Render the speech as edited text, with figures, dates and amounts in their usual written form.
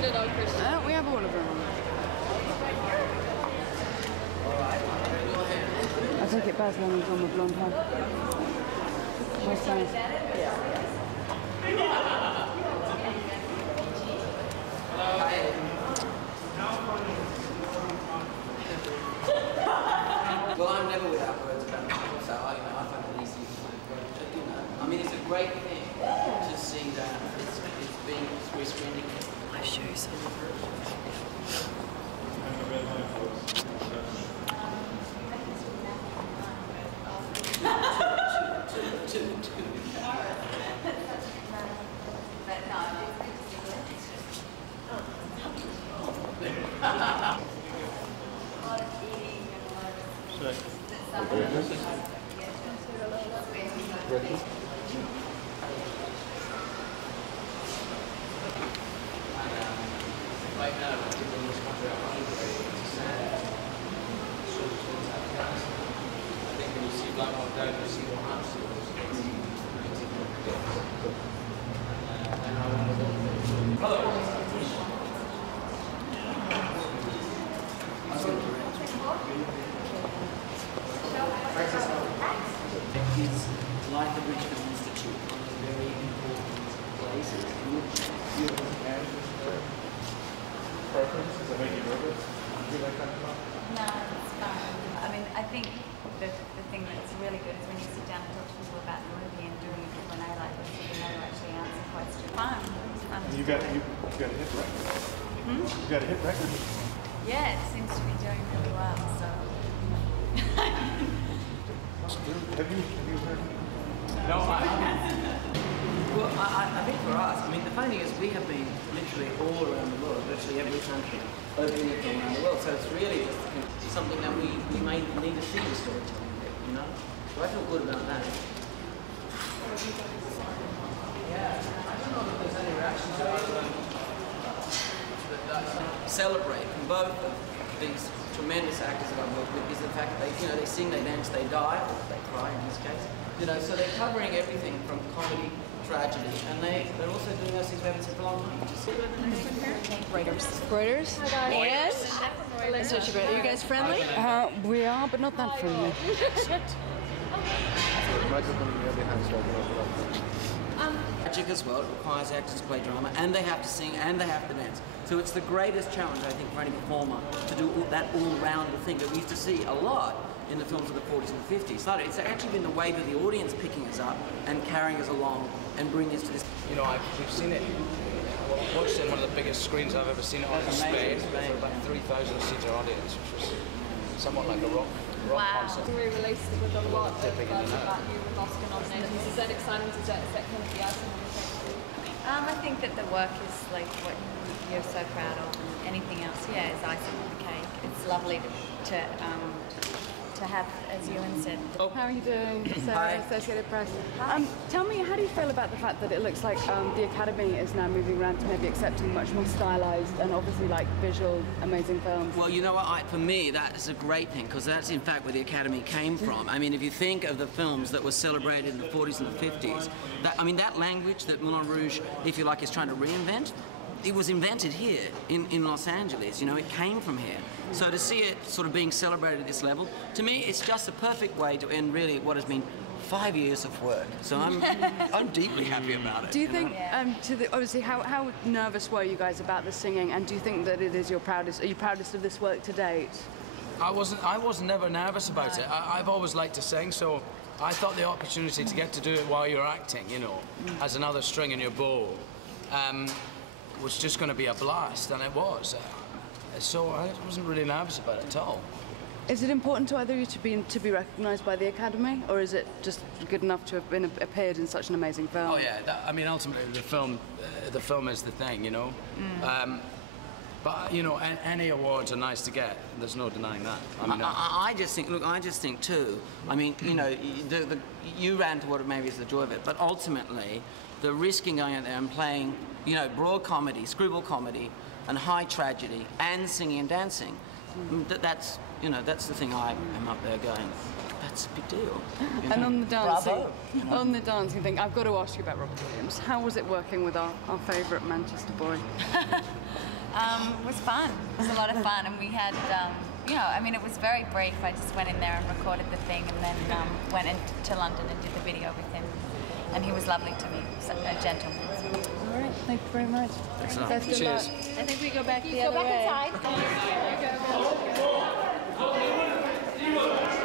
find it out, Christian. We have all of them. I take it Baz Luhrmann's on with blonde hair. Nice size. Well, I'm never without words about it, so I find it easy to find words. I mean, it's a great thing to see that it's being screened. I'll show you some of it. It's like the Richmond Institute, one of the very important places in which beautiful preference? Does it make you nervous? Do you like that a lot? No, it's fun. I mean, I think the thing that's really good is when you sit down and talk to people about the movie and doing a Q&A like this, you know to actually answer questions. Fun. It's fun. And you got a hit record. You got a hit record. Yeah, it seems to be doing really well, so. Have you heard? No, well, I think for us, I mean, the funny thing is we have been literally all around the world, literally every country, opening it around the world. So it's really just something that we may need to see the storytelling bit, you know? So I feel good about that. Yeah, I don't know if there's any reaction to it. Celebrate from both of these tremendous actors that I've worked with is the fact that they sing, they dance, they die, or they cry in this case. So they're covering everything from comedy, tragedy, and they're also doing those things we haven't seen for a long time. Reuters. Reuters? Yes? Are you guys friendly? We are, but not that friendly. Magic as well, it requires actors to play drama, and they have to sing, and they have to dance. So it's the greatest challenge, I think, for any performer to do that all-round thing that we used to see a lot in the films of the 40s and 50s. It's actually been the wave of the audience picking us up and carrying us along and bringing us to this. You know, we've seen it, watched it on one of the biggest screens I've ever seen it on in Spain, for about 3,000-seater audience, which was somewhat like a rock concert. We released it with a lot of buzz about you with Oscar nominations. Is that exciting? Is that kind of the icing on the cake? I think that the work is like what you're so proud of, and anything else, yeah, is icing on the cake. It's lovely to have, as Ewan said. How are you doing? Hi. Associated Press. Tell me, how do you feel about the fact that it looks like the Academy is now moving around to maybe accepting much more stylized and obviously like visual, amazing films? Well, you know what, for me, that is a great thing, because that's in fact where the Academy came from. I mean, if you think of the films that were celebrated in the 40s and the 50s, that language that Moulin Rouge, if you like, is trying to reinvent, it was invented here in Los Angeles. It came from here. So to see it sort of being celebrated at this level, to me, it's just a perfect way to end really what has been 5 years of work. So I'm deeply happy about it. Do you think, obviously, how nervous were you guys about the singing, and do you think that it is your proudest? Are you proudest of this work to date? I was never nervous about it. I've always liked to sing, so I thought the opportunity to get to do it while you're acting, as another string in your bow, was just going to be a blast, and it was. So I wasn't really nervous about it at all. Is it important to either of you to be recognised by the Academy, or is it just good enough to have appeared in such an amazing film? Oh yeah, I mean, ultimately the film is the thing, But any awards are nice to get. There's no denying that. I just think too. I mean, you ran to what maybe is the joy of it, but ultimately, the risk in going out there and playing, broad comedy, screwball comedy, and high tragedy, and singing and dancing. That's the thing I am up there going. That's a big deal. And on the dancing thing, I've got to ask you about Robert Williams. How was it working with our favourite Manchester boy? It was fun. It was a lot of fun, and we had, you know, I mean, it was very brief. I just went in there and recorded the thing, and then went into London and did the video with him. And he was lovely to me, a gentleman. All right, thank you very much. Excellent. Best of Cheers. luck. I think we go back the other way. Go back inside.